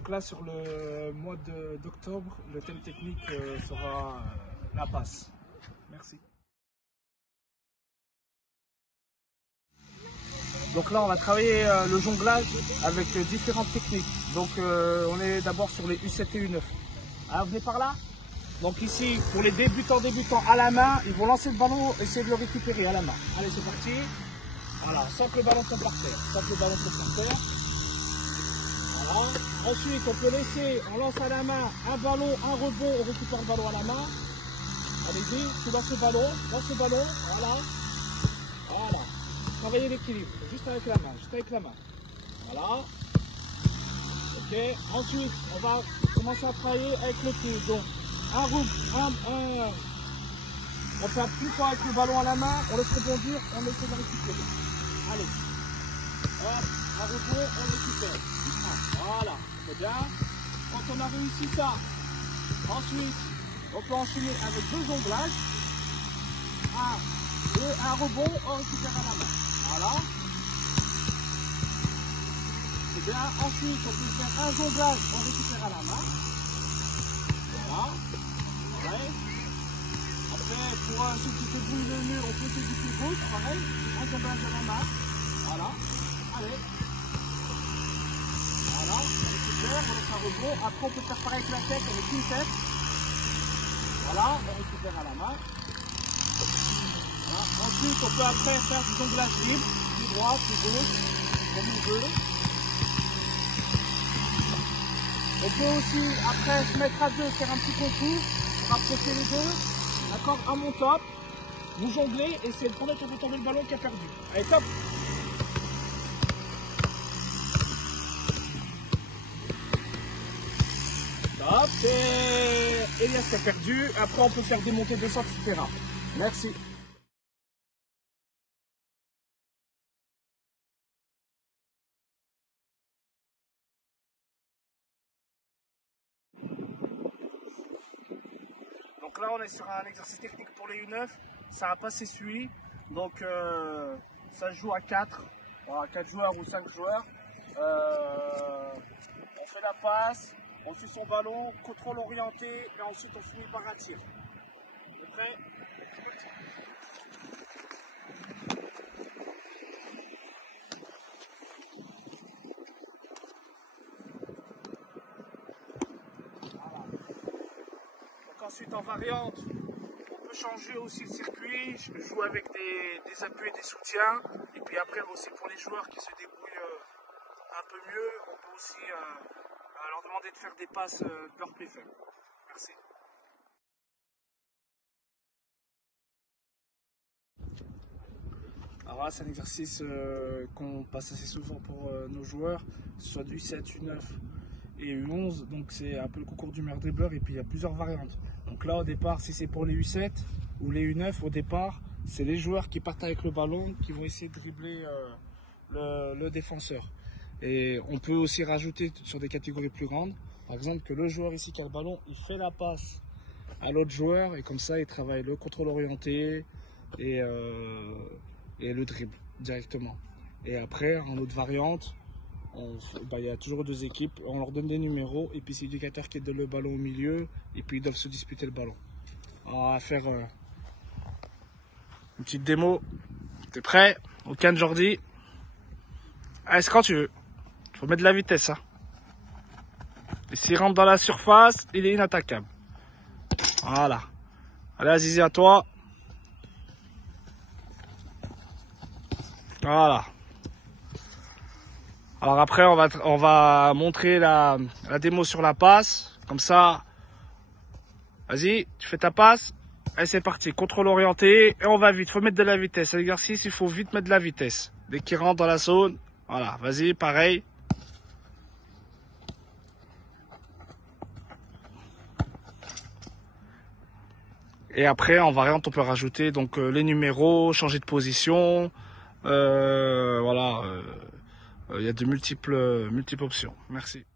Donc là, sur le mois d'octobre, le thème technique sera la passe. Merci. Donc là, on va travailler le jonglage avec différentes techniques. Donc on est d'abord sur les U7 et U9. Alors venez par là. Donc ici, pour les débutants à la main, ils vont lancer le ballon, essayer de le récupérer à la main. Allez, c'est parti. Voilà, sans que le ballon tombe par terre. Sans que le ballon tombe par terre. Voilà. Ensuite, on peut laisser, on lance à la main un ballon, un rebond, on récupère le ballon à la main. Allez-y, tu lances le ballon, voilà. Voilà. Travaillez l'équilibre, juste avec la main, Voilà. Ok. Ensuite, on va commencer à travailler avec le pied. Donc, on fait plus fort avec le ballon à la main, on laisse rebondir, on essaie de récupérer. Allez. Hop, un rebond, on récupère. Voilà, c'est bien. Quand on a réussi ça, ensuite, on peut enchaîner avec deux jonglages. Un rebond, on récupère à la main. Voilà. C'est bien. Ensuite, on peut faire un jonglage, on récupère à la main. Voilà. Ouais. Après, pour ceux qui débrouillent le mur, on peut faire du pied gauche, pareil. Un jonglage à la main. Voilà. Allez. Voilà. On récupère, on laisse un rebond. Après, on peut faire pareil avec la tête, avec une tête. Voilà. On récupère à la main. Voilà. Ensuite, on peut après faire du jonglage libre, pied droit, pied gauche, comme on veut. On peut aussi, après, se mettre à deux, faire un petit concours, rapprocher les deux, d'accord, à mon top, vous jonglez et c'est le premier qui fait tomber le ballon qui a perdu. Allez, top! Top, c'est Elias qui a perdu. Après, on peut faire démonter 200, etc. Merci. Donc là, on est sur un exercice technique pour les U9. Ça va pas s'essuyer. Donc, ça se joue à 4. Voilà, 4 joueurs ou 5 joueurs. On fait la passe, on suit son ballon, contrôle orienté, et ensuite on finit par un tir. Vous êtes prêts? Voilà. Donc ensuite en variante, on peut changer aussi le circuit. Je joue avec des appuis et des soutiens. Et puis après aussi pour les joueurs qui se débrouillent un peu mieux, on peut aussi leur demander de faire des passes de leur pied faible. Merci. Alors là, c'est un exercice qu'on passe assez souvent pour nos joueurs, soit du U7, U9 et U11. Donc c'est un peu le concours du meilleur dribbleur et puis il y a plusieurs variantes. Donc là, au départ, si c'est pour les U7 ou les U9, au départ, c'est les joueurs qui partent avec le ballon qui vont essayer de dribbler le défenseur. Et on peut aussi rajouter sur des catégories plus grandes, par exemple que le joueur ici qui a le ballon, il fait la passe à l'autre joueur et comme ça il travaille le contrôle orienté et le dribble directement. Et après, en autre variante, il y a toujours deux équipes, on leur donne des numéros et puis c'est l'éducateur qui donne le ballon au milieu et puis ils doivent se disputer le ballon. Alors, on va faire une petite démo. T'es prêt? Aucun Jordi. Allez, c'est quand tu veux. Faut mettre de la vitesse, hein. Et s'il rentre dans la surface, il est inattaquable. Voilà. Allez, Azizi, à toi. Voilà. Alors après, on va montrer la démo sur la passe. Comme ça, vas-y, tu fais ta passe. Allez, c'est parti. Contrôle orienté. Et on va vite. Faut mettre de la vitesse. L'exercice, il faut vite mettre de la vitesse. Dès qu'il rentre dans la zone. Voilà. Vas-y, pareil. Et après, en variante, on peut rajouter donc les numéros, changer de position. Voilà. Il y a de multiples options. Merci.